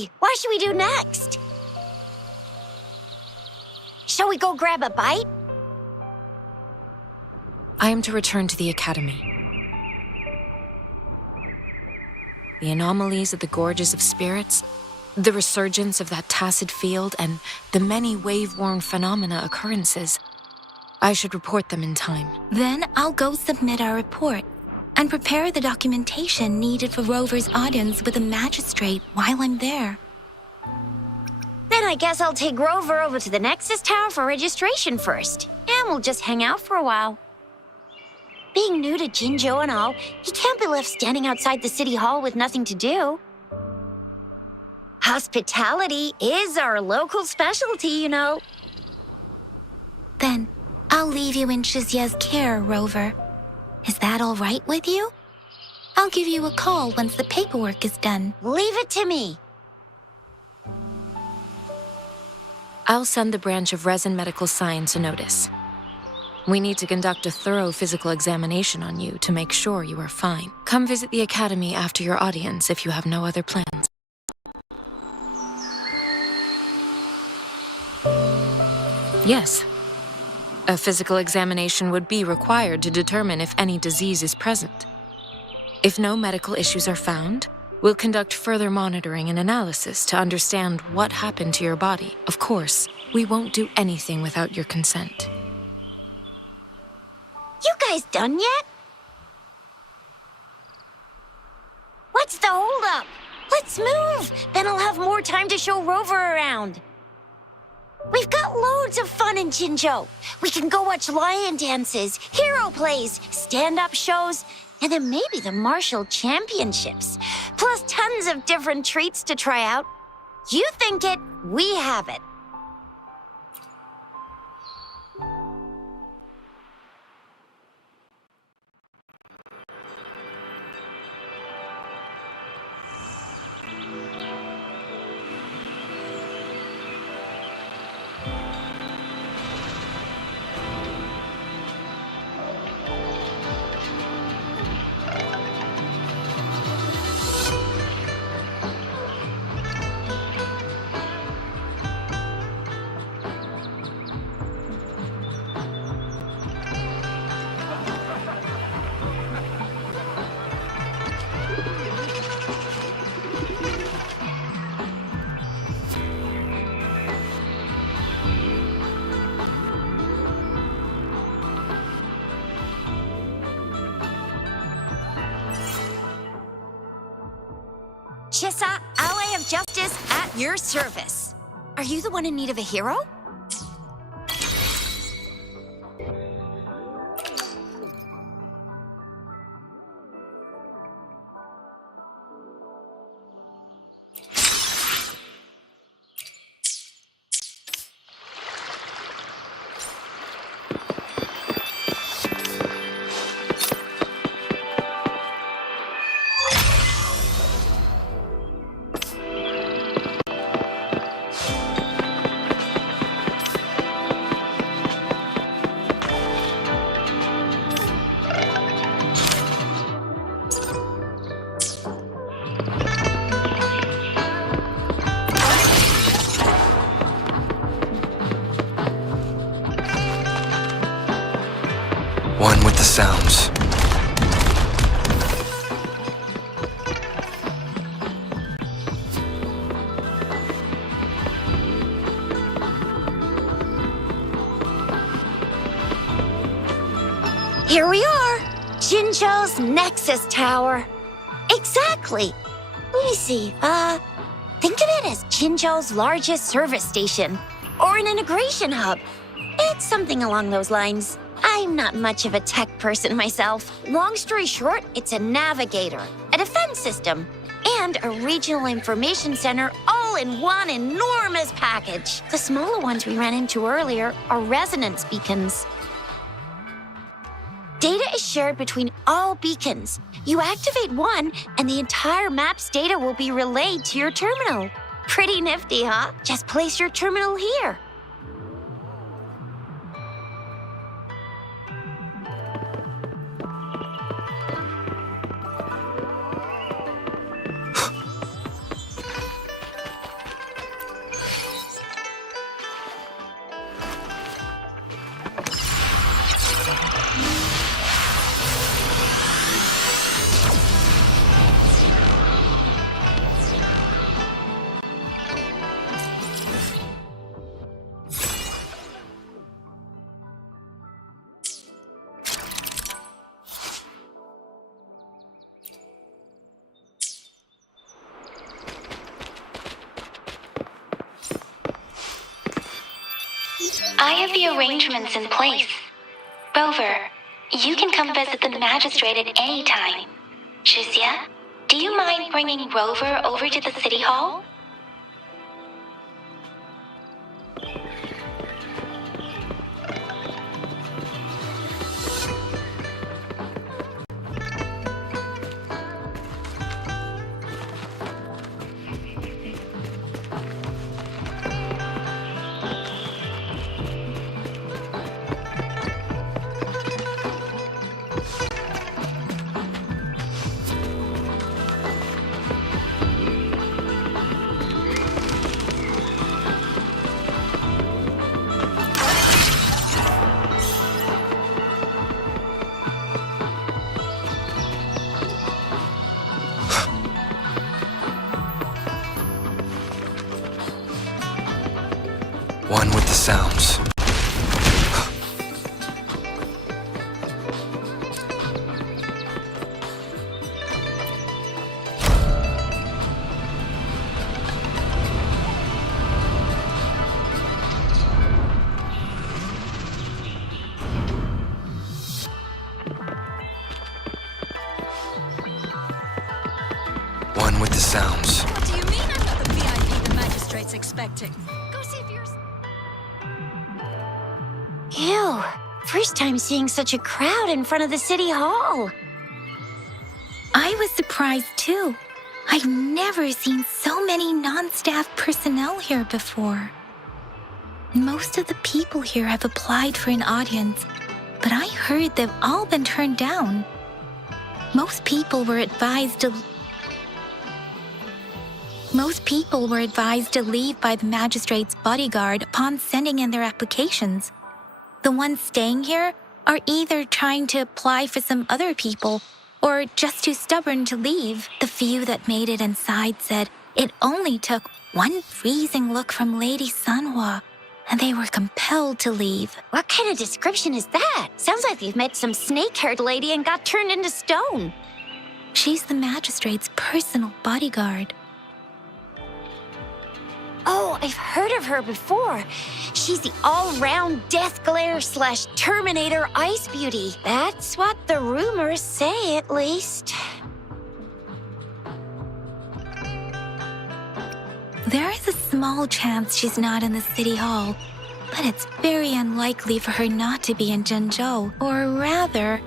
hungry. What should we do next? Shall we go grab a bite? I am to return to the academy. The anomalies of the gorges of spirits, the resurgence of that tacit field, and the many wave-worn phenomena occurrences. I should report them in time. Then I'll go submit our report and prepare the documentation needed for Rover's audience with the magistrate while I'm there. Then I guess I'll take Rover over to the Nexus Tower for registration first, and we'll just hang out for a while. Being new to Jinzhou and all, he can't be left standing outside the city hall with nothing to do. Hospitality is our local specialty, you know. Then I'll leave you in Shizia's care, Rover. Is that all right with you? I'll give you a call once the paperwork is done. Leave it to me. I'll send the branch of Resin Medical Science a notice. We need to conduct a thorough physical examination on you to make sure you are fine. Come visit the academy after your audience if you have no other plans. Yes. A physical examination would be required to determine if any disease is present. If no medical issues are found, we'll conduct further monitoring and analysis to understand what happened to your body. Of course, we won't do anything without your consent. You guys done yet? What's the holdup? Let's move! Then I'll have more time to show Rover around. We've got loads of fun in Jinzhou. We can go watch lion dances, hero plays, stand-up shows, and then maybe the martial championships. Plus tons of different treats to try out. You think it, we have it. Chisa, ally of justice at your service. Are you the one in need of a hero? One with the sounds. Here we are, Jinzhou's Nexus Tower. Exactly. Let me see, think of it as Jinzhou's largest service station, or an integration hub. It's something along those lines. I'm not much of a tech person myself. Long story short, it's a navigator, a defense system, and a regional information center all in one enormous package. The smaller ones we ran into earlier are resonance beacons. Data is shared between all beacons. You activate one, and the entire map's data will be relayed to your terminal. Pretty nifty, huh? Just place your terminal here. I have the arrangements in place. Rover, you can come visit the magistrate at any time. Shizia, do you mind bringing Rover over to the city hall? One with the sounds. One with the sounds. What do you mean I'm not the VIP the magistrate's expecting? Go see for yourself. Ew, first time seeing such a crowd in front of the city hall. I was surprised too. I've never seen so many non-staff personnel here before. Most of the people here have applied for an audience, but I heard they've all been turned down. Most people were advised to leave by the magistrate's bodyguard upon sending in their applications. The ones staying here are either trying to apply for some other people or just too stubborn to leave. The few that made it inside said it only took one freezing look from Lady Sanhua, and they were compelled to leave. What kind of description is that? Sounds like they've met some snake-haired lady and got turned into stone. She's the magistrate's personal bodyguard. Oh, I've heard of her before. She's the all-round death glare / Terminator ice beauty. That's what the rumors say, at least. There is a small chance she's not in the city hall, but it's very unlikely for her not to be in Zhenzhou. Or rather,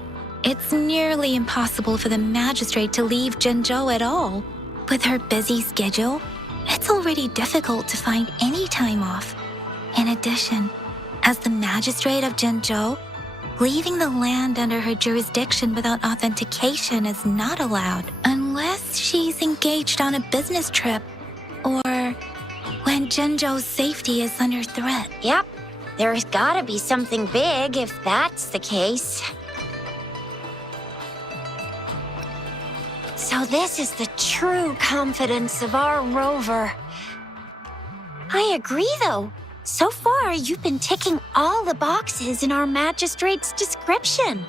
it's nearly impossible for the magistrate to leave Zhenzhou at all. With her busy schedule, it's already difficult to find any time off. In addition, as the magistrate of Zhenzhou, leaving the land under her jurisdiction without authentication is not allowed, unless she's engaged on a business trip or when Zhenzhou's safety is under threat. Yep, there's gotta be something big if that's the case. So this is the true confidence of our Rover. I agree, though. So far, you've been ticking all the boxes in our magistrate's description.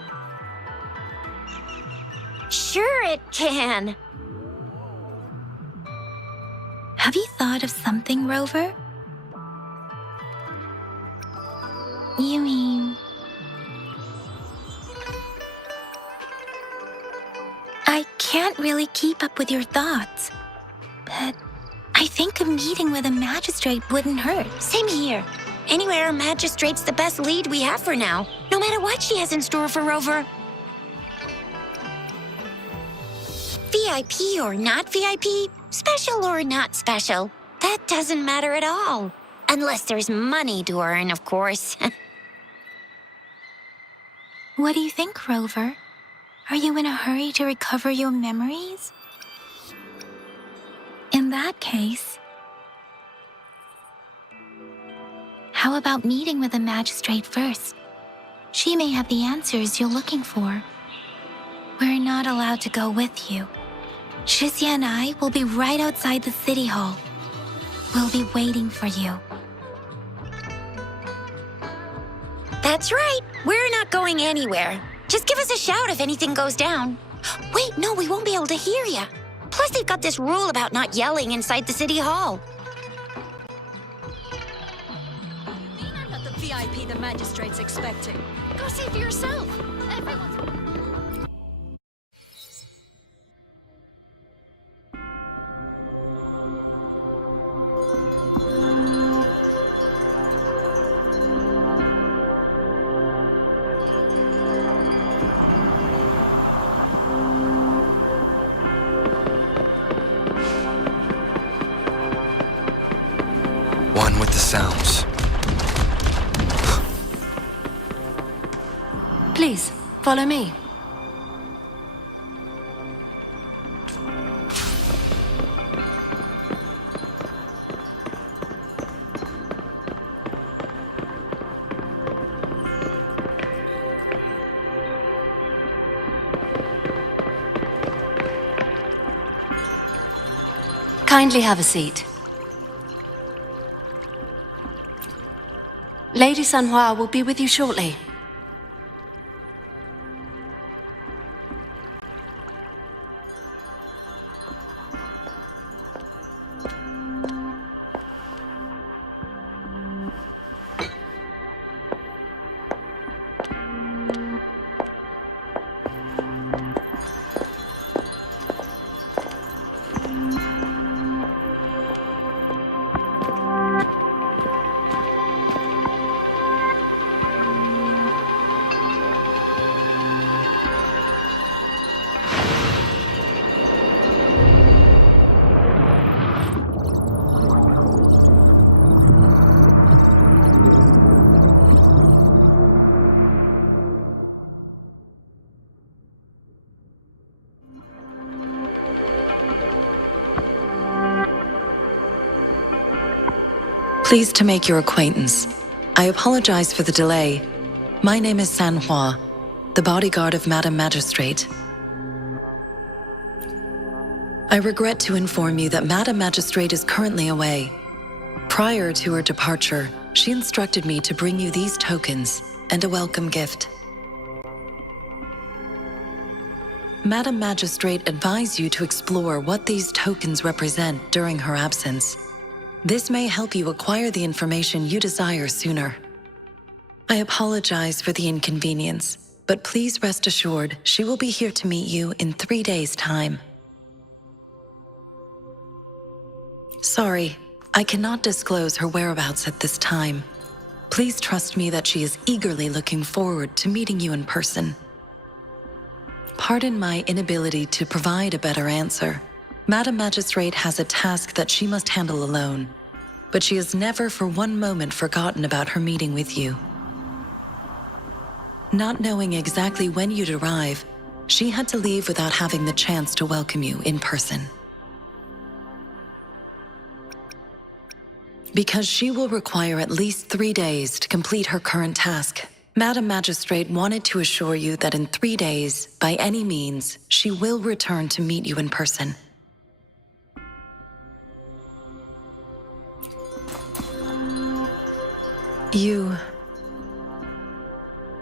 Sure it can. Have you thought of something, Rover? You mean... I can't really keep up with your thoughts, but I think a meeting with a magistrate wouldn't hurt. Same here. Anyway, our magistrate's the best lead we have for now, no matter what she has in store for Rover. VIP or not VIP, special or not special, that doesn't matter at all. Unless there's money to earn, of course. What do you think, Rover? Are you in a hurry to recover your memories? In that case, how about meeting with the magistrate first? She may have the answers you're looking for. We're not allowed to go with you. Shizia and I will be right outside the city hall. We'll be waiting for you. That's right. We're not going anywhere. Just give us a shout if anything goes down. Wait, no, we won't be able to hear you. Plus, they've got this rule about not yelling inside the city hall. I'm not the VIP VIP the magistrate's expecting. Go see for yourself. Everyone's... One with the sounds. Please, follow me. Kindly have a seat. Lady Sanhua will be with you shortly. Pleased to make your acquaintance. I apologize for the delay. My name is Sanhua, the bodyguard of Madam Magistrate. I regret to inform you that Madam Magistrate is currently away. Prior to her departure, she instructed me to bring you these tokens and a welcome gift. Madam Magistrate advised you to explore what these tokens represent during her absence. This may help you acquire the information you desire sooner. I apologize for the inconvenience, but please rest assured she will be here to meet you in 3 days' time. Sorry, I cannot disclose her whereabouts at this time. Please trust me that she is eagerly looking forward to meeting you in person. Pardon my inability to provide a better answer. Madam Magistrate has a task that she must handle alone, but she has never for one moment forgotten about her meeting with you. Not knowing exactly when you'd arrive, she had to leave without having the chance to welcome you in person. Because she will require at least 3 days to complete her current task, Madam Magistrate wanted to assure you that in 3 days, by any means, she will return to meet you in person.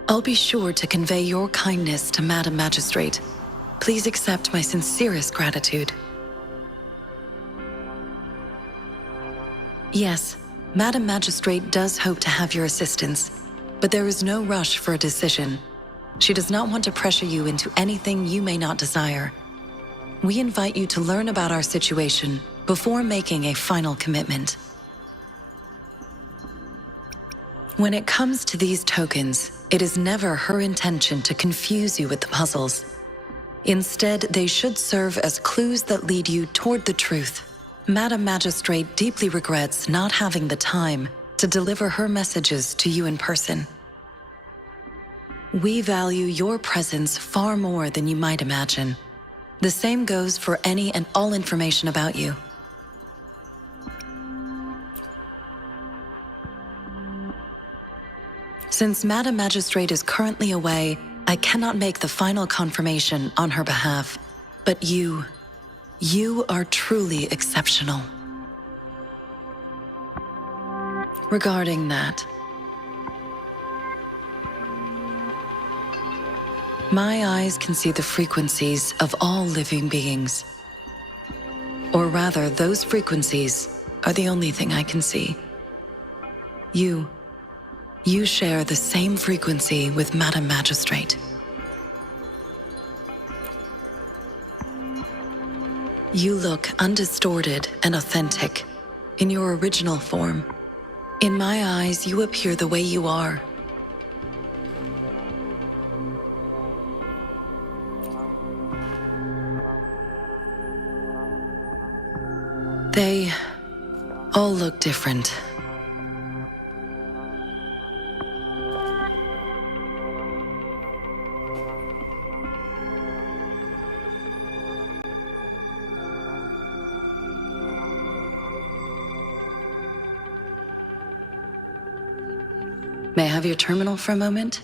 I'll be sure to convey your kindness to Madam Magistrate. Please accept my sincerest gratitude. Yes, Madam Magistrate does hope to have your assistance, but there is no rush for a decision. She does not want to pressure you into anything you may not desire. We invite you to learn about our situation before making a final commitment. When it comes to these tokens, it is never her intention to confuse you with the puzzles. Instead, they should serve as clues that lead you toward the truth. Madam Magistrate deeply regrets not having the time to deliver her messages to you in person. We value your presence far more than you might imagine. The same goes for any and all information about you. Since Madam Magistrate is currently away, I cannot make the final confirmation on her behalf. But you are truly exceptional. Regarding that, my eyes can see the frequencies of all living beings. Or rather, those frequencies are the only thing I can see. You You share the same frequency with Madam Magistrate. You look undistorted and authentic in your original form. In my eyes, you appear the way you are. They all look different. May I have your terminal for a moment?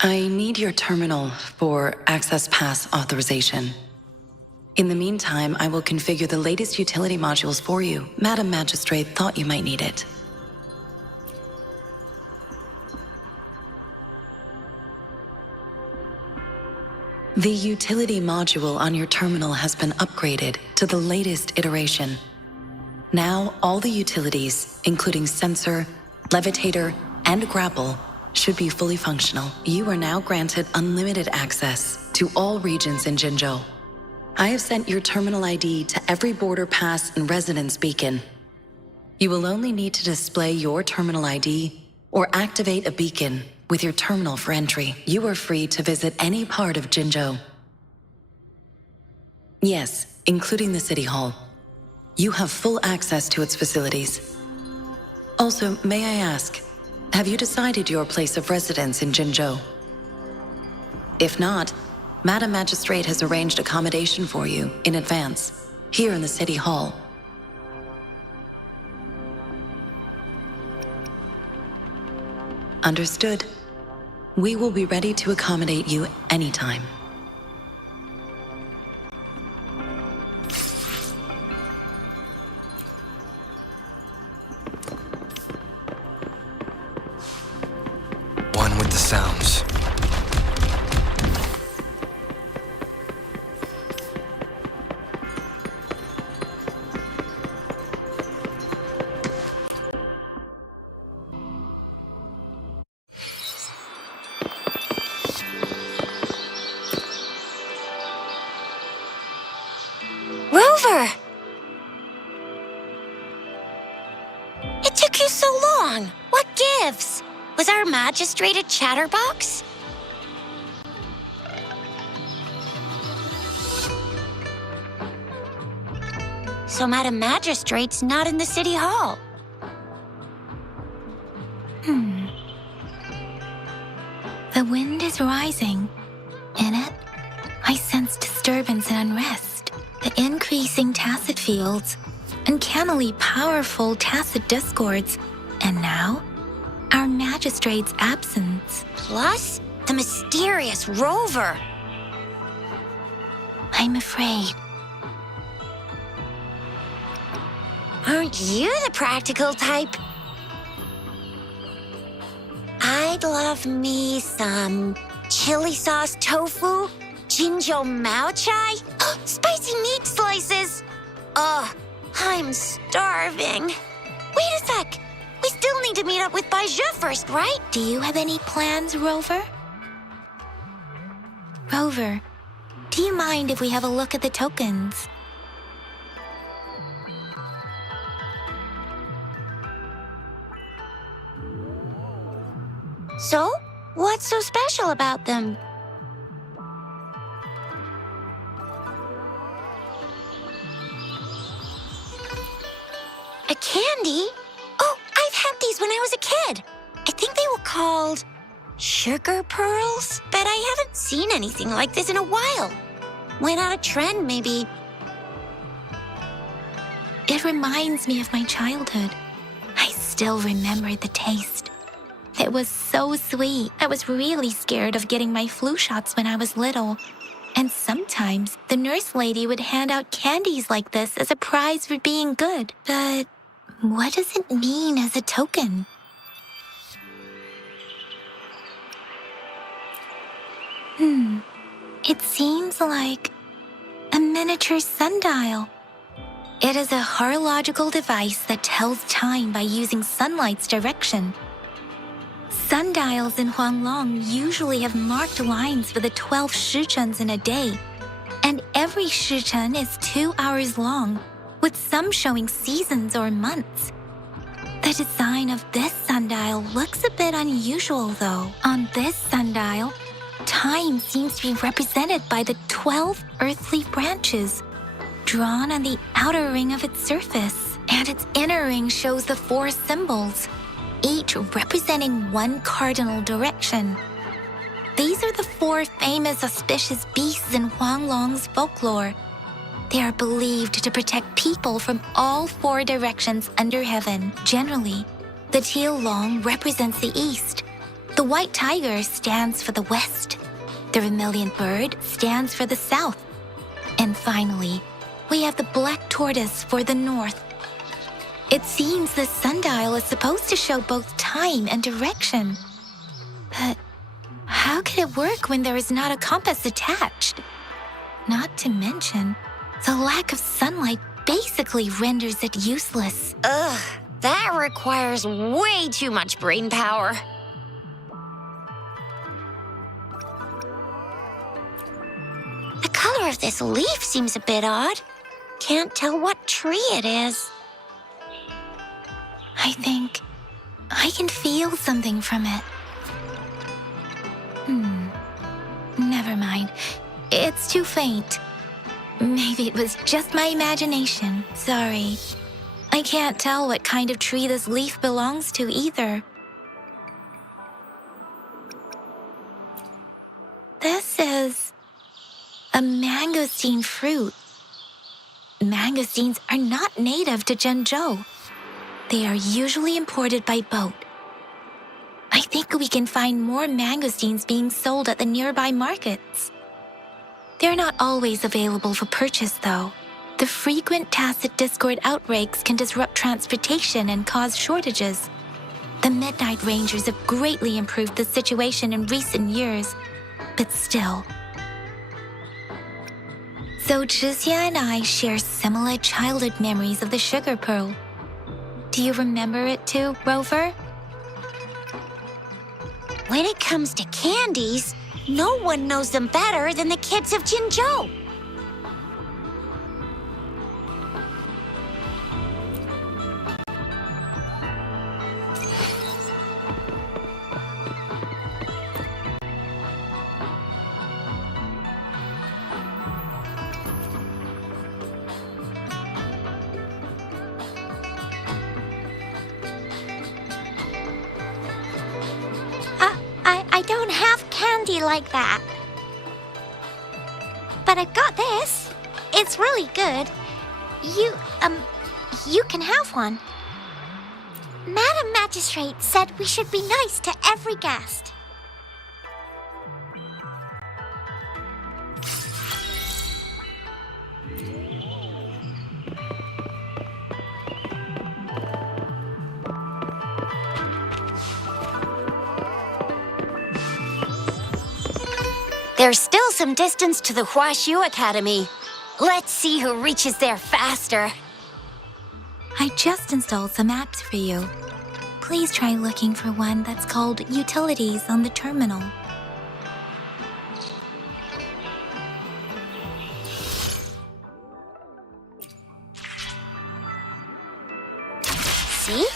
I need your terminal for Access Pass authorization. In the meantime, I will configure the latest utility modules for you. Madam Magistrate thought you might need it. The utility module on your terminal has been upgraded to the latest iteration. Now, all the utilities, including sensor, levitator, and grapple, should be fully functional. You are now granted unlimited access to all regions in Jinzhou. I have sent your terminal ID to every border pass and residence beacon. You will only need to display your terminal ID or activate a beacon with your terminal for entry. You are free to visit any part of Jinzhou. Yes, including the City Hall. You have full access to its facilities. Also, may I ask, have you decided your place of residence in Jinzhou? If not, Madam Magistrate has arranged accommodation for you in advance, here in the City Hall. Understood. We will be ready to accommodate you anytime. One with the sounds. Rover! It took you so long. What gives? Was our magistrate a chatterbox? So Madam Magistrate's not in the City Hall. The wind is rising. In it, I sense disturbance and unrest. The increasing tacit fields, uncannily powerful tacit discords, and now, our magistrate's absence. Plus, the mysterious Rover. I'm afraid. Aren't you the practical type? I'd love me some chili sauce tofu, Jinzhou Mao Chai, spicy meat slices. Ugh, I'm starving. Wait a sec. We still need to meet up with Baizhe first, right? Do you have any plans, Rover? Rover, do you mind if we have a look at the tokens? So, what's so special about them? A candy? Oh, I've had these when I was a kid. I think they were called sugar pearls, but I haven't seen anything like this in a while. Went out of trend, maybe. It reminds me of my childhood. I still remember the taste. It was so sweet. I was really scared of getting my flu shots when I was little. And sometimes the nurse lady would hand out candies like this as a prize for being good. But what does it mean as a token? It seems like a miniature sundial. It is a horological device that tells time by using sunlight's direction. Sundials in Huanglong usually have marked lines for the 12 shichens in a day, and every shichen is 2 hours long, with some showing seasons or months. The design of this sundial looks a bit unusual, though. On this sundial, time seems to be represented by the 12 earthly branches, drawn on the outer ring of its surface, and its inner ring shows the 4 symbols, each representing one cardinal direction. These are the 4 famous auspicious beasts in Huanglong's folklore. They are believed to protect people from all 4 directions under heaven. Generally, the teal long represents the east, the white tiger stands for the west, the vermilion bird stands for the south, and finally, we have the black tortoise for the north. It seems the sundial is supposed to show both time and direction. But how can it work when there is not a compass attached? Not to mention, the lack of sunlight basically renders it useless. Ugh, that requires way too much brain power. The color of this leaf seems a bit odd. Can't tell what tree it is. I think I can feel something from it. Never mind. It's too faint. Maybe it was just my imagination. Sorry. I can't tell what kind of tree this leaf belongs to either. This is a mangosteen fruit. Mangosteens are not native to Zhengzhou. They are usually imported by boat. I think we can find more mangosteens being sold at the nearby markets. They're not always available for purchase, though. The frequent tacit discord outbreaks can disrupt transportation and cause shortages. The Midnight Rangers have greatly improved the situation in recent years, but still. So Zhixia and I share similar childhood memories of the sugar pearl. Do you remember it too, Rover? When it comes to candies, no one knows them better than the kids of Jinzhou. I don't have candy like that. But I've got this. It's really good. You can have one. Madam Magistrate said we should be nice to every guest. There's still some distance to the Huashu Academy. Let's see who reaches there faster. I just installed some apps for you. Please try looking for one that's called Utilities on the terminal. See?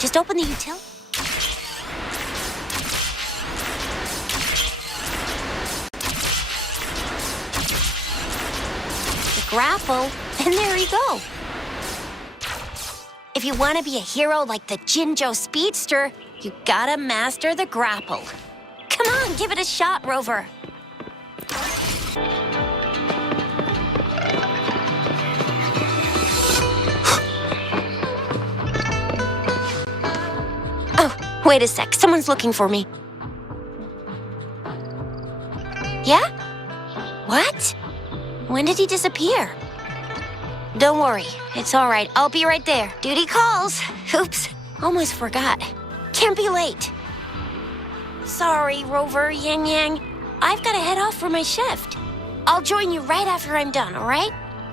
Just open the util. Grapple, and there you go. If you want to be a hero like the Jinzhou Speedster, you gotta master the grapple. Come on, give it a shot, Rover. Oh, wait a sec. Someone's looking for me. Yeah? What? When did he disappear? Don't worry, it's all right. I'll be right there. Duty calls. Oops, almost forgot. Can't be late. Sorry, Rover, Yang. I've got to head off for my shift. I'll join you right after I'm done, all right?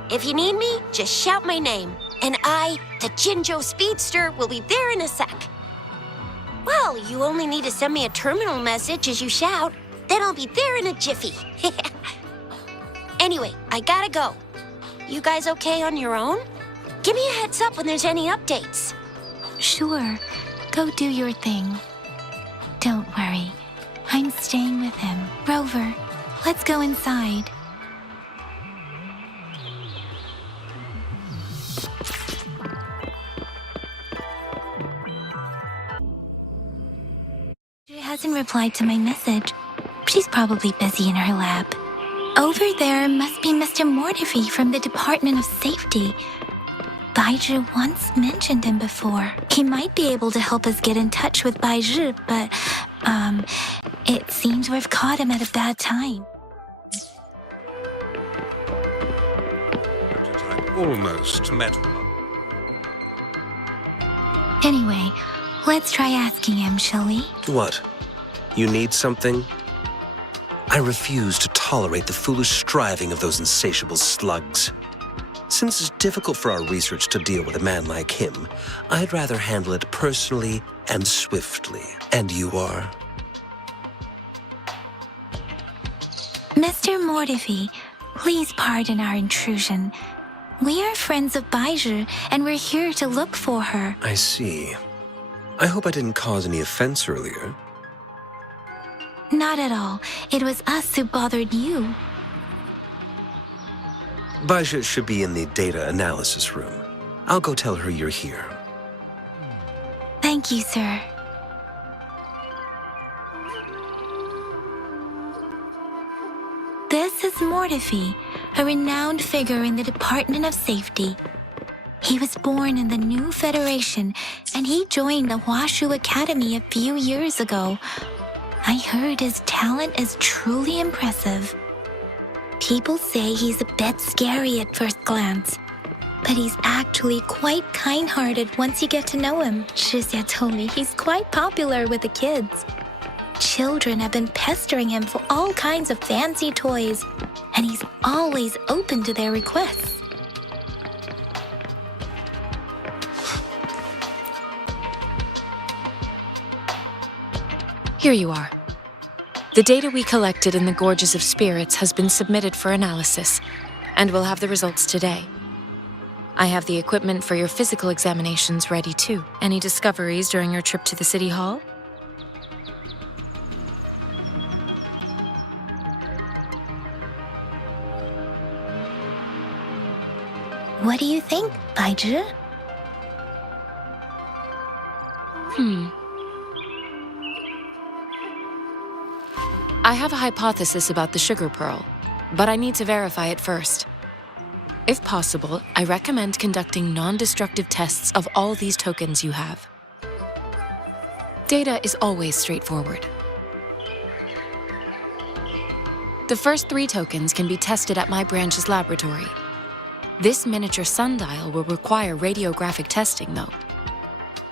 If you need me, just shout my name. And I, the Jinzhou Speedster, will be there in a sec. Well, you only need to send me a terminal message as you shout. Then I'll be there in a jiffy. Anyway, I gotta go. You guys okay on your own? Give me a heads up when there's any updates. Sure, go do your thing. Don't worry, I'm staying with him. Rover, let's go inside. She hasn't replied to my message. She's probably busy in her lab. Over there must be Mr. Mortifi from the Department of Safety. Baizhi once mentioned him before. He might be able to help us get in touch with Baizhi, but, it seems we've caught him at a bad time. Almost met. Anyway, let's try asking him, shall we? What? You need something? I refuse to tolerate the foolish striving of those insatiable slugs. Since it's difficult for our research to deal with a man like him, I'd rather handle it personally and swiftly. And you are? Mr. Mortifi, please pardon our intrusion. We are friends of Baizhi, and we're here to look for her. I see. I hope I didn't cause any offense earlier. Not at all. It was us who bothered you. Baizhi should be in the data analysis room. I'll go tell her you're here. Thank you, sir. This is Mortifi, a renowned figure in the Department of Safety. He was born in the new Federation, and he joined the Huashu Academy a few years ago. I heard his talent is truly impressive. People say he's a bit scary at first glance, but he's actually quite kind-hearted once you get to know him. Shixia told me he's quite popular with the kids. Children have been pestering him for all kinds of fancy toys, and he's always open to their requests. Here you are. The data we collected in the Gorges of Spirits has been submitted for analysis, and we'll have the results today. I have the equipment for your physical examinations ready too. Any discoveries during your trip to the City Hall? What do you think, Baizhi? I have a hypothesis about the sugar pearl, but I need to verify it first. If possible, I recommend conducting non-destructive tests of all these tokens you have. Data is always straightforward. The first 3 tokens can be tested at my branch's laboratory. This miniature sundial will require radiographic testing, though.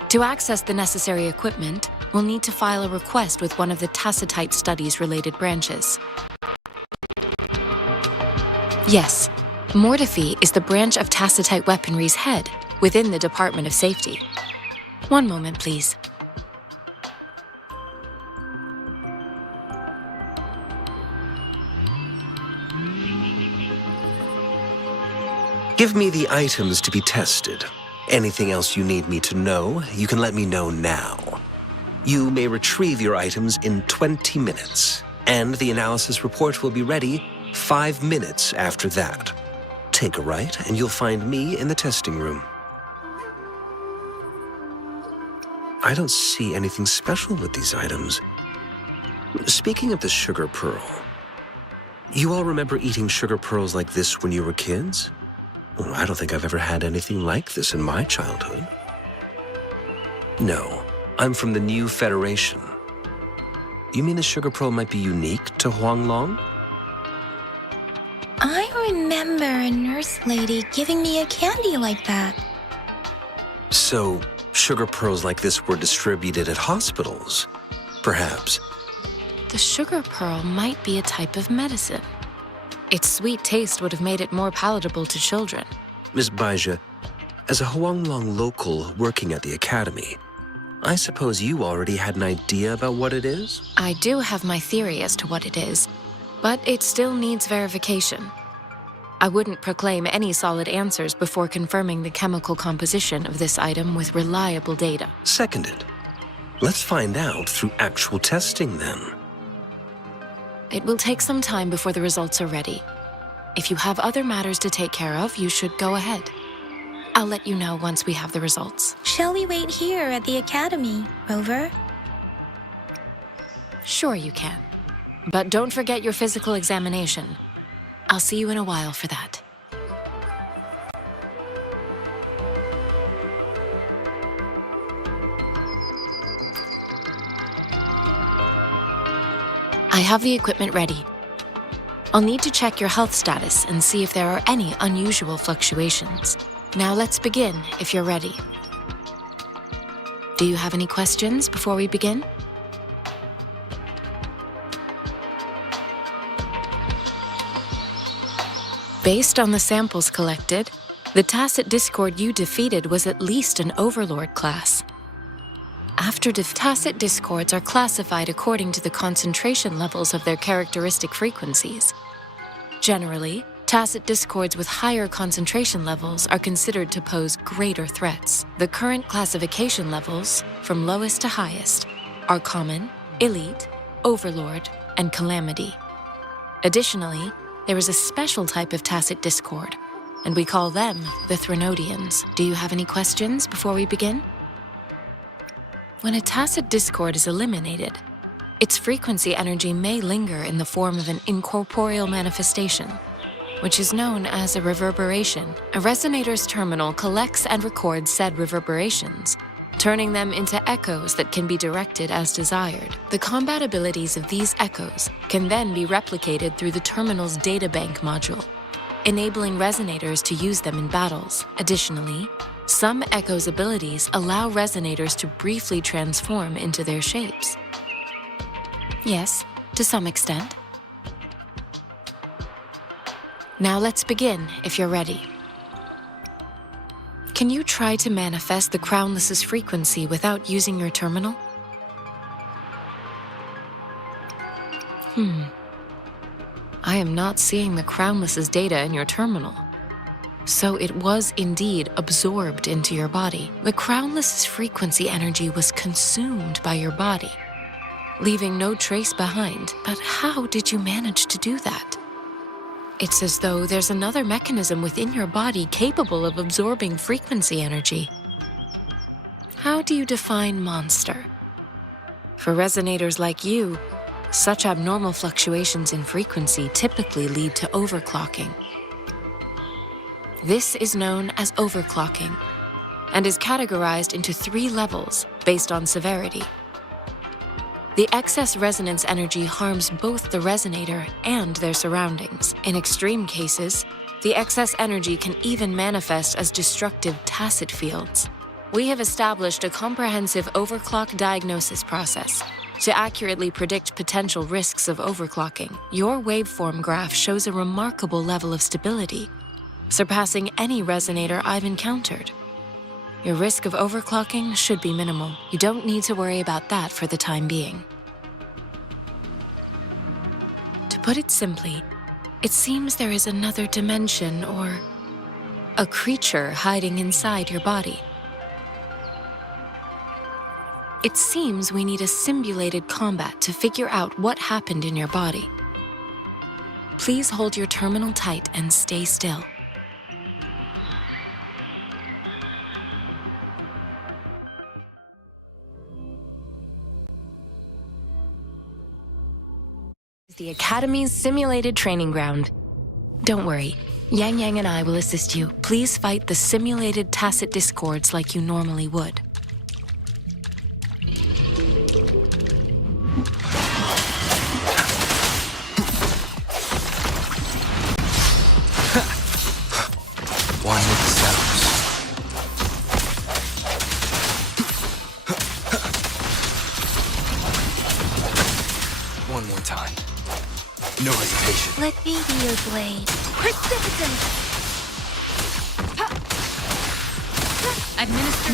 To access the necessary equipment, we'll need to file a request with one of the Tacitite Studies-related branches. Yes, Mortifi is the branch of Tacitite Weaponry's head within the Department of Safety. One moment, please. Give me the items to be tested. Anything else you need me to know, you can let me know now. You may retrieve your items in 20 minutes, and the analysis report will be ready 5 minutes after that. Take a right, and you'll find me in the testing room. I don't see anything special with these items. Speaking of the sugar pearl, you all remember eating sugar pearls like this when you were kids? Well, I don't think I've ever had anything like this in my childhood. No, I'm from the new Federation. You mean the sugar pearl might be unique to Huanglong? I remember a nurse lady giving me a candy like that. So, sugar pearls like this were distributed at hospitals, perhaps. The sugar pearl might be a type of medicine. Its sweet taste would have made it more palatable to children. Miss Baija, as a Huanglong local working at the academy, I suppose you already had an idea about what it is? I do have my theory as to what it is, but it still needs verification. I wouldn't proclaim any solid answers before confirming the chemical composition of this item with reliable data. Seconded. Let's find out through actual testing then. It will take some time before the results are ready. If you have other matters to take care of, you should go ahead. I'll let you know once we have the results. Shall we wait here at the academy, Rover? Sure you can. But don't forget your physical examination. I'll see you in a while for that. I have the equipment ready. I'll need to check your health status and see if there are any unusual fluctuations. Now let's begin, if you're ready. Do you have any questions before we begin? Based on the samples collected, the tacit discord you defeated was at least an overlord class. After tacit discords are classified according to the concentration levels of their characteristic frequencies. Generally, tacit discords with higher concentration levels are considered to pose greater threats. The current classification levels, from lowest to highest, are common, elite, overlord, and calamity. Additionally, there is a special type of tacit discord, and we call them the Threnodians. Do you have any questions before we begin? When a tacit discord is eliminated, its frequency energy may linger in the form of an incorporeal manifestation, which is known as a reverberation. A resonator's terminal collects and records said reverberations, turning them into echoes that can be directed as desired. The combat abilities of these echoes can then be replicated through the terminal's databank module, enabling resonators to use them in battles. Additionally, some echoes' abilities allow resonators to briefly transform into their shapes. Yes, to some extent. Now let's begin, if you're ready. Can you try to manifest the Crownless's frequency without using your terminal? I am not seeing the Crownless's data in your terminal. So it was indeed absorbed into your body. The Crownless's frequency energy was consumed by your body, leaving no trace behind. But how did you manage to do that? It's as though there's another mechanism within your body capable of absorbing frequency energy. How do you define monster? For resonators like you, such abnormal fluctuations in frequency typically lead to overclocking. This is known as overclocking and is categorized into 3 levels based on severity. The excess resonance energy harms both the resonator and their surroundings. In extreme cases, the excess energy can even manifest as destructive tacit fields. We have established a comprehensive overclock diagnosis process to accurately predict potential risks of overclocking. Your waveform graph shows a remarkable level of stability, surpassing any resonator I've encountered. Your risk of overclocking should be minimal. You don't need to worry about that for the time being. To put it simply, it seems there is another dimension or a creature hiding inside your body. It seems we need a simulated combat to figure out what happened in your body. Please hold your terminal tight and stay still. The Academy's simulated training ground. Don't worry, Yang Yang and I will assist you. Please fight the simulated tacit discords like you normally would. One with the sounds. One more time. No hesitation. Let me be your blade. Precipitous! Administer.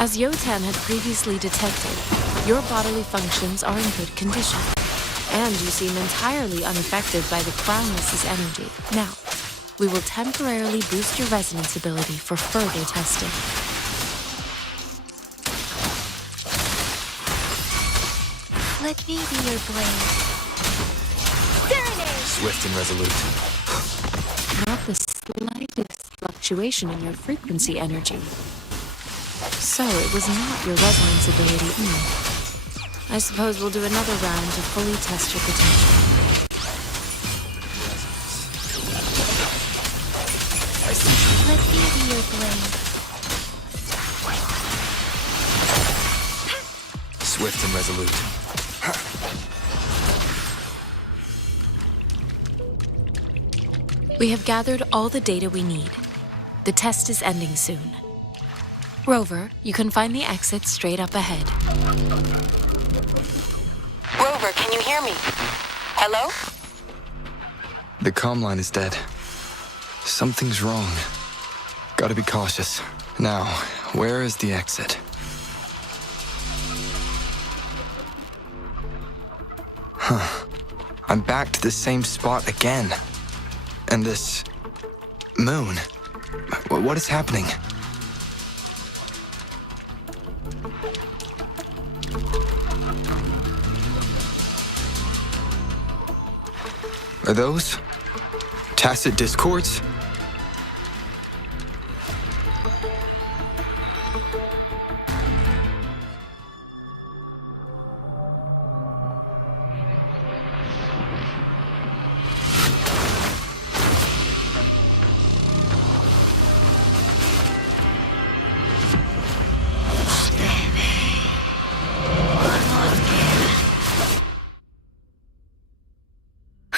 As Yotan had previously detected, your bodily functions are in good condition, and you seem entirely unaffected by the Crownless's energy. Now, we will temporarily boost your resonance ability for further testing. Let me be your blade. Swift and resolute. Not the slightest fluctuation in your frequency energy. So it was not your resonance ability. I suppose we'll do another round to fully test your potential. I see you. Let me be your blade. Swift and resolute. We have gathered all the data we need. The test is ending soon. Rover, you can find the exit straight up ahead. Rover, can you hear me? Hello? The comm line is dead. Something's wrong. Gotta be cautious. Now, where is the exit? I'm back to the same spot again. And this... moon. What is happening? Are those tacit discords?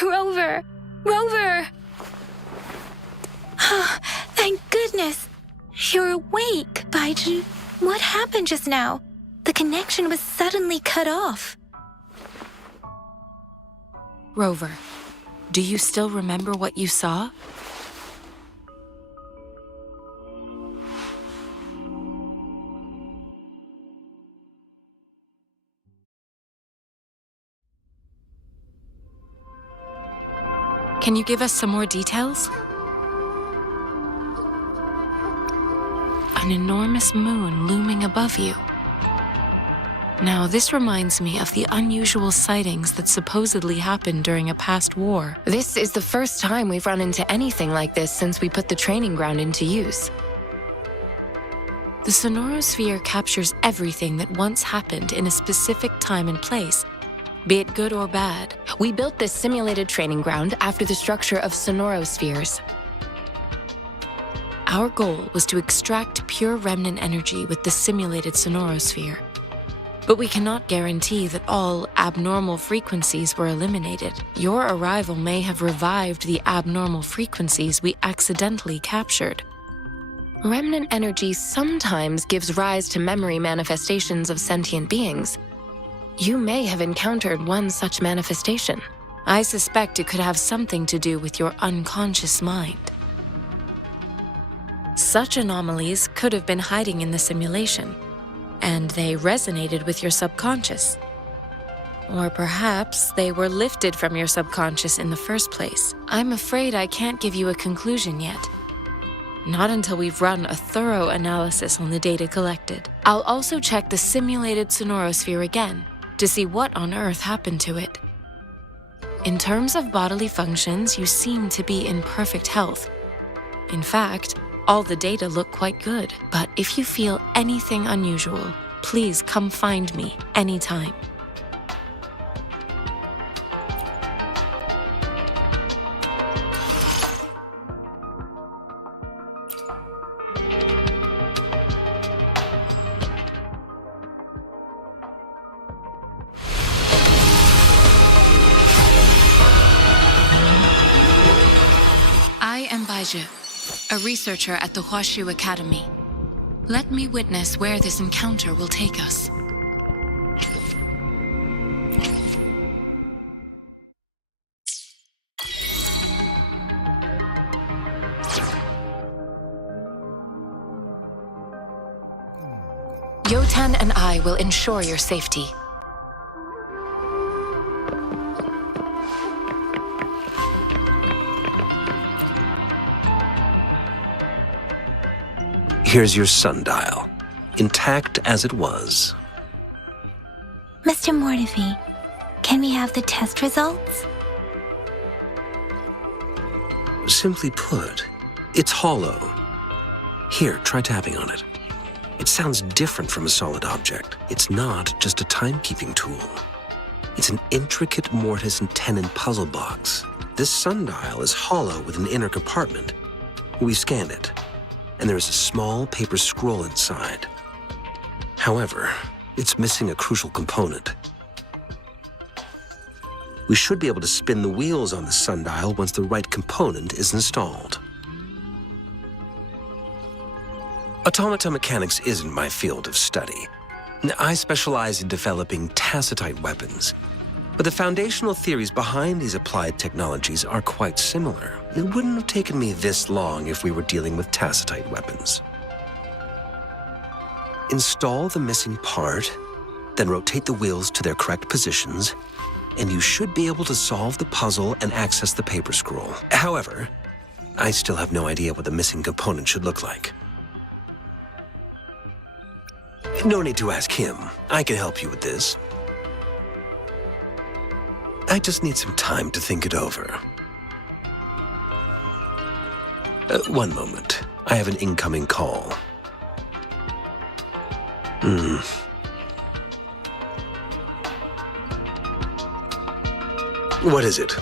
Rover! Rover! Thank goodness! You're awake, Baiju. What happened just now? The connection was suddenly cut off. Rover, do you still remember what you saw? Can you give us some more details? An enormous moon looming above you. Now, this reminds me of the unusual sightings that supposedly happened during a past war. This is the first time we've run into anything like this since we put the training ground into use. The sonorosphere captures everything that once happened in a specific time and place, be it good or bad. We built this simulated training ground after the structure of sonorospheres. Our goal was to extract pure remnant energy with the simulated sonorosphere. But we cannot guarantee that all abnormal frequencies were eliminated. Your arrival may have revived the abnormal frequencies we accidentally captured. Remnant energy sometimes gives rise to memory manifestations of sentient beings. You may have encountered one such manifestation. I suspect it could have something to do with your unconscious mind. Such anomalies could have been hiding in the simulation, and they resonated with your subconscious. Or perhaps they were lifted from your subconscious in the first place. I'm afraid I can't give you a conclusion yet. Not until we've run a thorough analysis on the data collected. I'll also check the simulated sonorosphere again to see what on earth happened to it. In terms of bodily functions, you seem to be in perfect health. In fact, all the data look quite good. But if you feel anything unusual, please come find me anytime. I am Baiju, a researcher at the Huashu Academy. Let me witness where this encounter will take us. Yotan and I will ensure your safety. Here's your sundial, intact as it was. Mr. Mortifi, can we have the test results? Simply put, it's hollow. Here, try tapping on it. It sounds different from a solid object. It's not just a timekeeping tool. It's an intricate mortise and tenon puzzle box. This sundial is hollow with an inner compartment. We scanned it, and there is a small paper scroll inside. However, it's missing a crucial component. We should be able to spin the wheels on the sundial once the right component is installed. Automata mechanics isn't my field of study. I specialize in developing tacitite weapons, but the foundational theories behind these applied technologies are quite similar. It wouldn't have taken me this long if we were dealing with tacitite weapons. Install the missing part, then rotate the wheels to their correct positions, and you should be able to solve the puzzle and access the paper scroll. However, I still have no idea what the missing component should look like. No need to ask him. I can help you with this. I just need some time to think it over. One moment. I have an incoming call. What is it?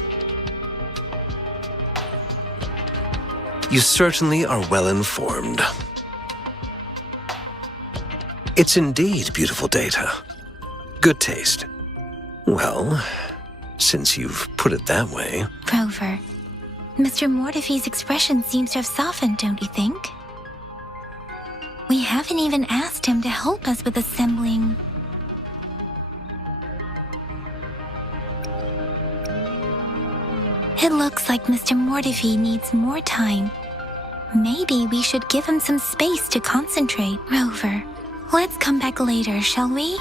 You certainly are well informed. It's indeed beautiful data. Good taste. Well, since you've put it that way... Rover, Mr. Mortifi's expression seems to have softened, don't you think? We haven't even asked him to help us with assembling... It looks like Mr. Mortifi needs more time. Maybe we should give him some space to concentrate. Rover, let's come back later, shall we?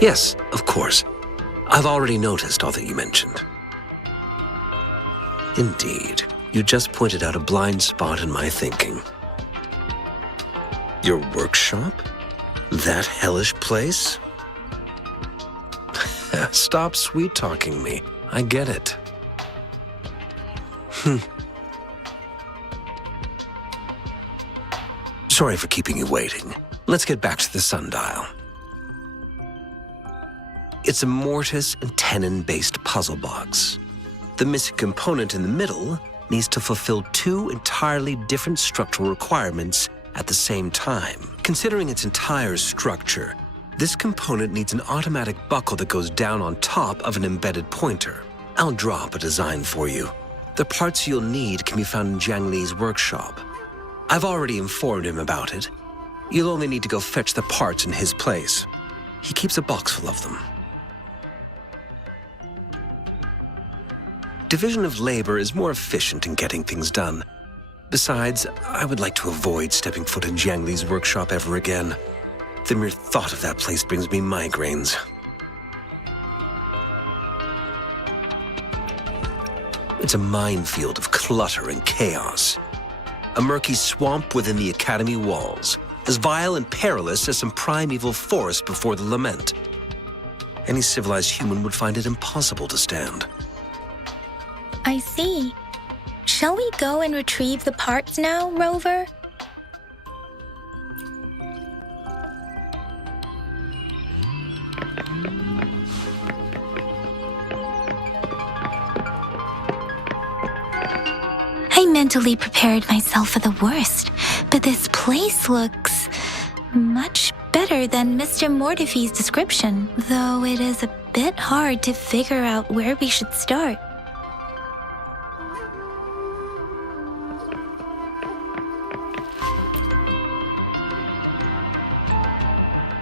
Yes, of course. I've already noticed all that you mentioned. Indeed, you just pointed out a blind spot in my thinking. Your workshop? That hellish place? Stop sweet-talking me. I get it. Sorry for keeping you waiting. Let's get back to the sundial. It's a mortise and tenon-based puzzle box. The missing component in the middle needs to fulfill two entirely different structural requirements at the same time. Considering its entire structure, this component needs an automatic buckle that goes down on top of an embedded pointer. I'll draw up a design for you. The parts you'll need can be found in Jiang Li's workshop. I've already informed him about it. You'll only need to go fetch the parts in his place. He keeps a box full of them. Division of labor is more efficient in getting things done. Besides, I would like to avoid stepping foot in Jiang Li's workshop ever again. The mere thought of that place brings me migraines. It's a minefield of clutter and chaos. A murky swamp within the academy walls, as vile and perilous as some primeval forest before the lament. Any civilized human would find it impossible to stand. I see. Shall we go and retrieve the parts now, Rover? I mentally prepared myself for the worst, but this place looks much better than Mr. Mortifi's description, though it is a bit hard to figure out where we should start.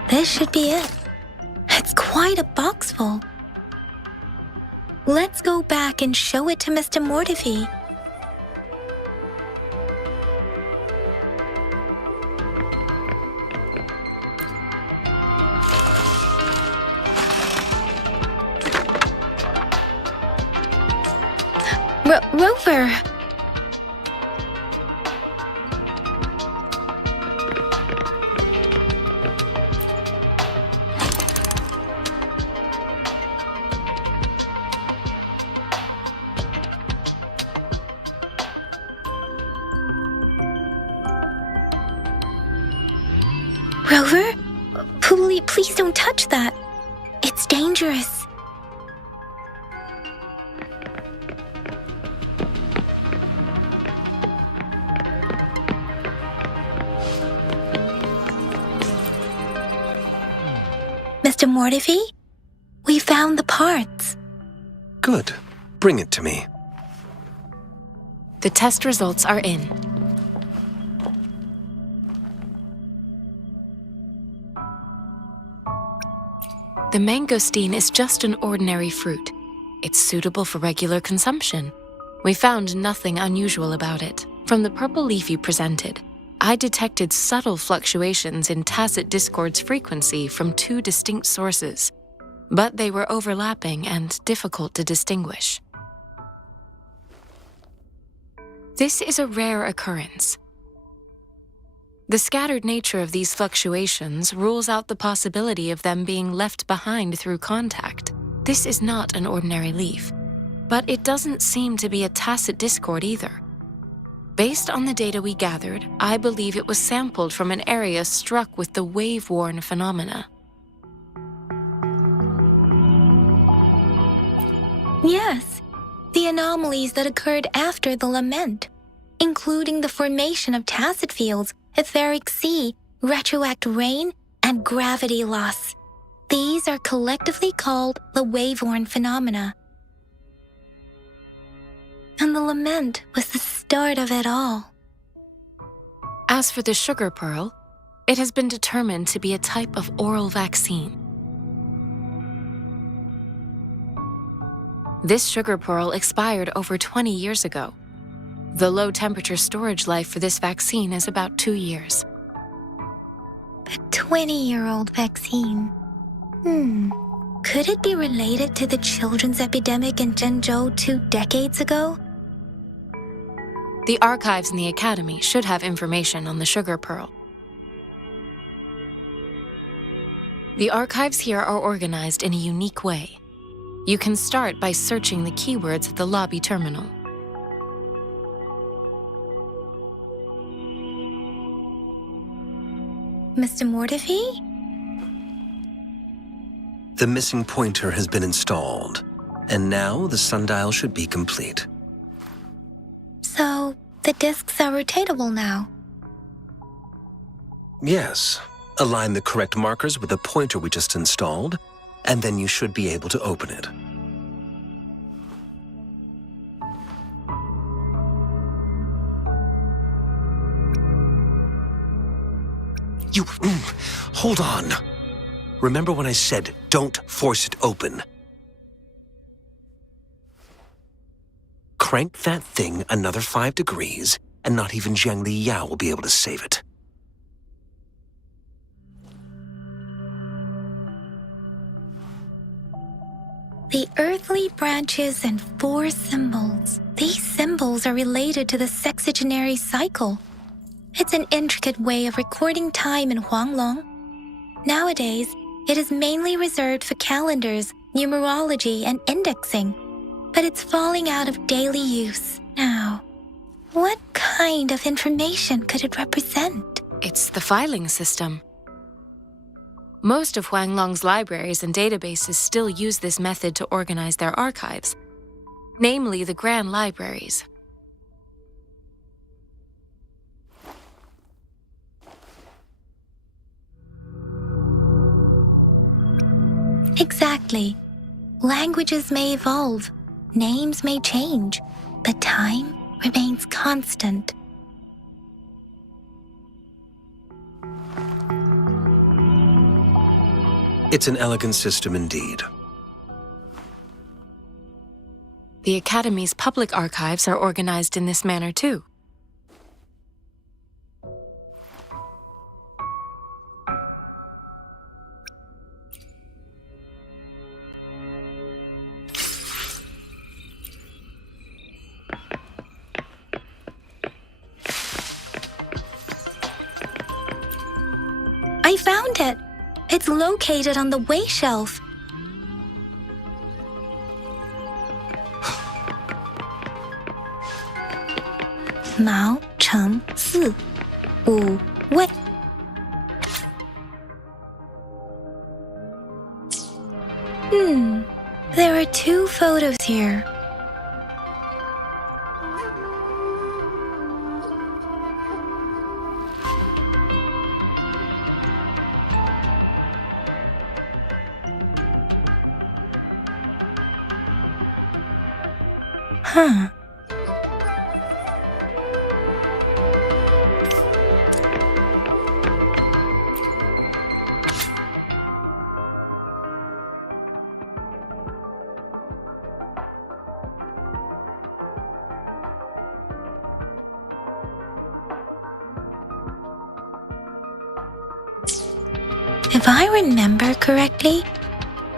This should be it. quite a box full. Let's go back and show it to Mr. Mortifi. Rover! Rover? Please don't touch that. It's dangerous. Mr. Mortifi, we found the parts. Good. Bring it to me. The test results are in. The mangosteen is just an ordinary fruit. It's suitable for regular consumption. We found nothing unusual about it. From the purple leaf you presented, I detected subtle fluctuations in tacit discord's frequency from two distinct sources, but they were overlapping and difficult to distinguish. This is a rare occurrence. The scattered nature of these fluctuations rules out the possibility of them being left behind through contact. This is not an ordinary leaf, but it doesn't seem to be a tacit discord either. Based on the data we gathered, I believe it was sampled from an area struck with the wave-worn phenomena. Yes, the anomalies that occurred after the lament, including the formation of tacit fields, etheric sea, retroact rain, and gravity loss. These are collectively called the wave-worn phenomena. And the lament was the start of it all. As for the sugar pearl, it has been determined to be a type of oral vaccine. This sugar pearl expired over 20 years ago. The low-temperature storage life for this vaccine is about 2 years. A 20-year-old vaccine. Could it be related to the children's epidemic in Zhengzhou 2 decades ago? The archives in the academy should have information on the sugar pearl. The archives here are organized in a unique way. You can start by searching the keywords at the lobby terminal. Mr. Mortifi? The missing pointer has been installed, and now the sundial should be complete. So, the discs are rotatable now? Yes. Align the correct markers with the pointer we just installed, and then you should be able to open it. Hold on. Remember when I said, don't force it open? Crank that thing another 5 degrees, and not even Zhang Li Yao will be able to save it. The earthly branches and 4 symbols. These symbols are related to the sexagenary cycle. It's an intricate way of recording time in Huanglong. Nowadays, it is mainly reserved for calendars, numerology, and indexing, but it's falling out of daily use now. What kind of information could it represent? It's the filing system. Most of Huanglong's libraries and databases still use this method to organize their archives, namely the Grand Libraries. Exactly. Languages may evolve, names may change, but time remains constant. It's an elegant system indeed. The Academy's public archives are organized in this manner too. I found it! It's located on the way shelf. Mao, Cheng, Si, Wu, Wei. There are 2 photos here. Huh. If I remember correctly,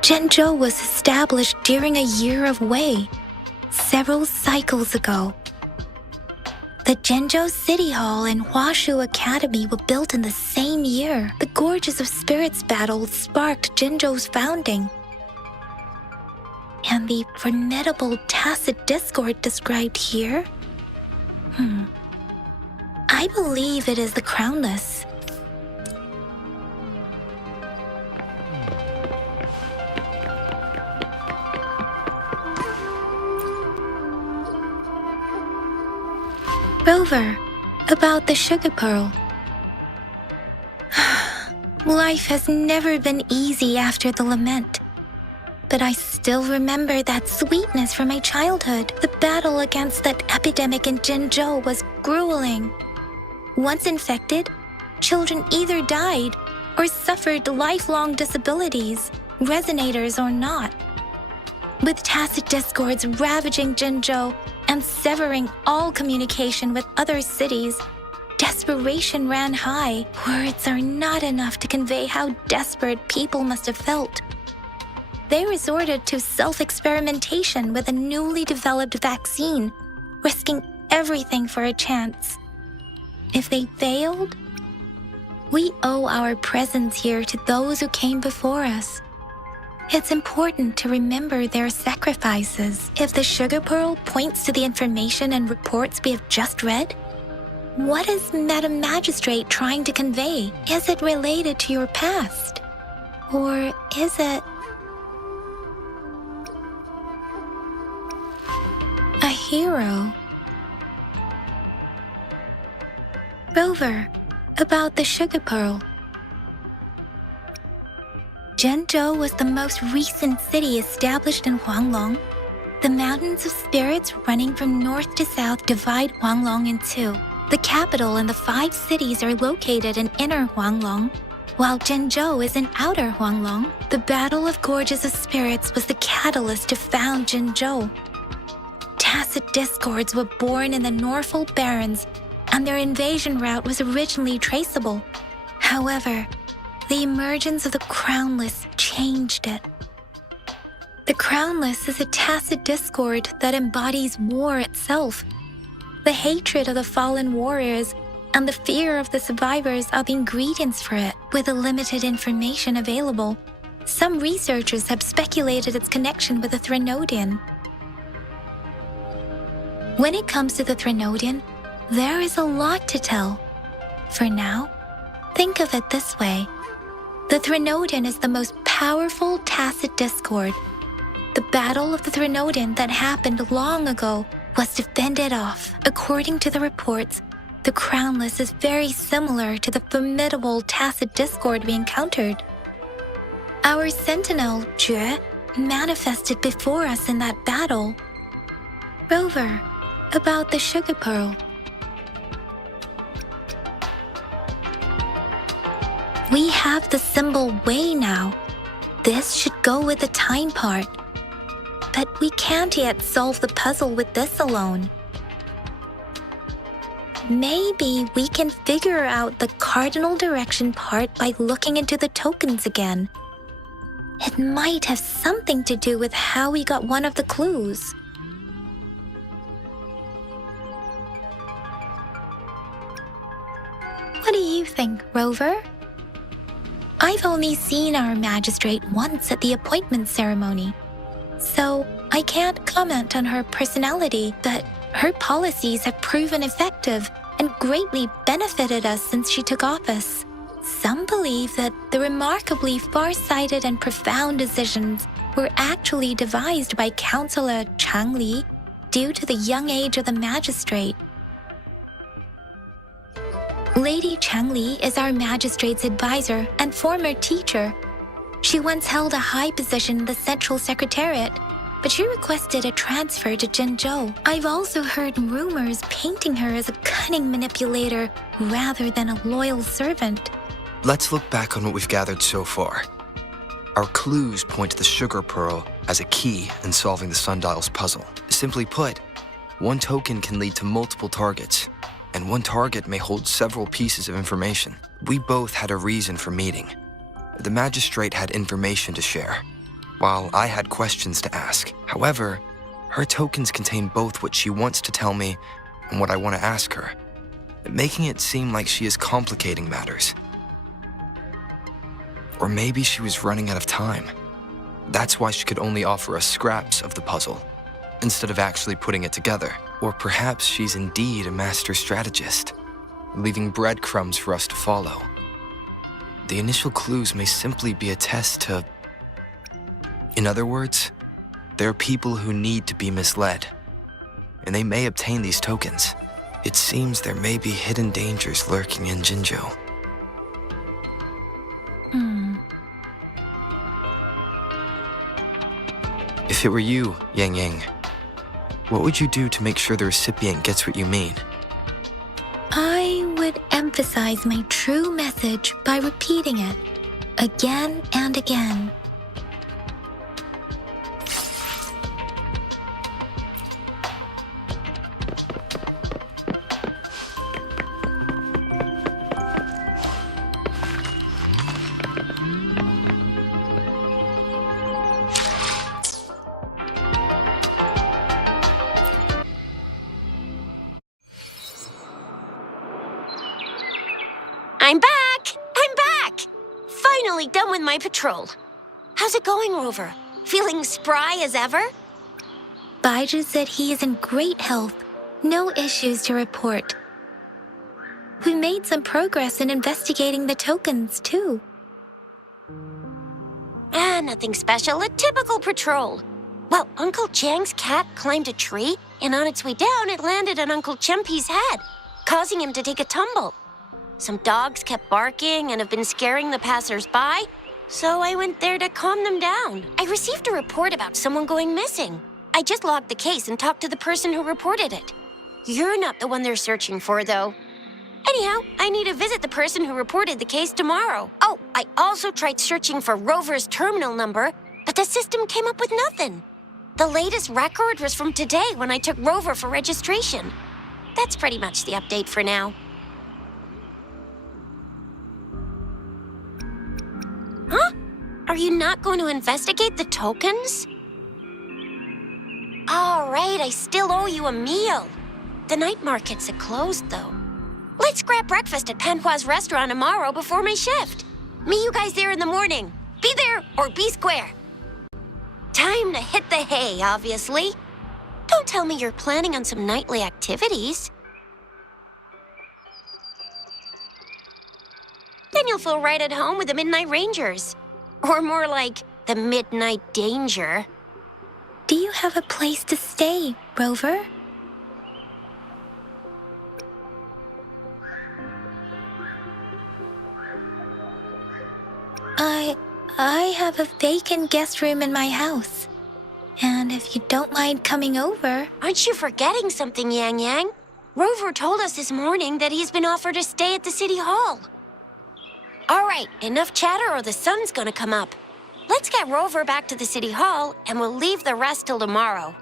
Zhenzhou was established during a year of Wei, several cycles ago. The Zhenzhou City Hall and Huashu Academy were built in the same year. The Gorges of Spirits battle sparked Zhenzhou's founding. And the formidable tacit discord described here? I believe it is the Crownless. Rover, about the sugar pearl. Life has never been easy after the lament. But I still remember that sweetness from my childhood. The battle against that epidemic in Zhenzhou was grueling. Once infected, children either died or suffered lifelong disabilities, resonators or not. With tacit discords ravaging Zhenzhou and severing all communication with other cities, desperation ran high. Words are not enough to convey how desperate people must have felt. They resorted to self-experimentation with a newly developed vaccine, risking everything for a chance. If they failed, we owe our presence here to those who came before us. It's important to remember their sacrifices. If the sugar pearl points to the information and reports we have just read, what is Madam Magistrate trying to convey? Is it related to your past? Or is it a hero? Rover, about the sugar pearl. Zhenzhou was the most recent city established in Huanglong. The mountains of spirits running from north to south divide Huanglong in two. The capital and the 5 cities are located in inner Huanglong, while Zhenzhou is in outer Huanglong. The Battle of Gorges of Spirits was the catalyst to found Zhenzhou. Tacit discords were born in the Norfolk Barrens, and their invasion route was originally traceable. However, the emergence of the Crownless changed it. The Crownless is a tacit discord that embodies war itself. The hatred of the fallen warriors and the fear of the survivors are the ingredients for it. With the limited information available, some researchers have speculated its connection with the Threnodian. When it comes to the Threnodian, there is a lot to tell. For now, think of it this way. The Threnodian is the most powerful tacit discord. The Battle of the Threnodian that happened long ago was defended off. According to the reports, the Crownless is very similar to the formidable tacit discord we encountered. Our sentinel, Jue, manifested before us in that battle. Rover, about the sugar pearl. We have the symbol Wei now. This should go with the time part. But we can't yet solve the puzzle with this alone. Maybe we can figure out the cardinal direction part by looking into the tokens again. It might have something to do with how we got one of the clues. What do you think, Rover? I've only seen our magistrate once at the appointment ceremony, so I can't comment on her personality, but her policies have proven effective and greatly benefited us since she took office. Some believe that the remarkably far-sighted and profound decisions were actually devised by Councillor Changli due to the young age of the magistrate. Lady Changli is our magistrate's advisor and former teacher. She once held a high position in the Central Secretariat, but she requested a transfer to Zhengzhou. I've also heard rumors painting her as a cunning manipulator rather than a loyal servant. Let's look back on what we've gathered so far. Our clues point to the sugar pearl as a key in solving the sundial's puzzle. Simply put, one token can lead to multiple targets, and one target may hold several pieces of information. We both had a reason for meeting. The magistrate had information to share, while I had questions to ask. However, her tokens contain both what she wants to tell me and what I want to ask her, making it seem like she is complicating matters. Or maybe she was running out of time. That's why she could only offer us scraps of the puzzle, instead of actually putting it together. Or perhaps she's indeed a master strategist, leaving breadcrumbs for us to follow. The initial clues may simply be a test to... In other words, there are people who need to be misled, and they may obtain these tokens. It seems there may be hidden dangers lurking in Jinzhou. If it were you, Yang Yang, what would you do to make sure the recipient gets what you mean? I would emphasize my true message by repeating it again and again. I'm back! I'm back! Finally done with my patrol. How's it going, Rover? Feeling spry as ever? Baiju said he is in great health. No issues to report. We made some progress in investigating the tokens, too. Nothing special. A typical patrol. Well, Uncle Chang's cat climbed a tree, and on its way down, it landed on Uncle Chempi's head, causing him to take a tumble. Some dogs kept barking and have been scaring the passers-by, so I went there to calm them down. I received a report about someone going missing. I just logged the case and talked to the person who reported it. You're not the one they're searching for, though. Anyhow, I need to visit the person who reported the case tomorrow. Oh, I also tried searching for Rover's terminal number, but the system came up with nothing. The latest record was from today when I took Rover for registration. That's pretty much the update for now. Huh? Are you not going to investigate the tokens? All right, I still owe you a meal. The night markets are closed, though. Let's grab breakfast at Panhua's restaurant tomorrow before my shift. Meet you guys there in the morning. Be there or be square. Time to hit the hay, obviously. Don't tell me you're planning on some nightly activities. Then you'll feel right at home with the Midnight Rangers. Or more like the Midnight Danger. Do you have a place to stay, Rover? I have a vacant guest room in my house. And if you don't mind coming over... Aren't you forgetting something, Yang Yang? Rover told us this morning that he's been offered a stay at the City Hall. All right, enough chatter or the sun's gonna come up. let's get Rover back to the city hall and we'll leave the rest till tomorrow.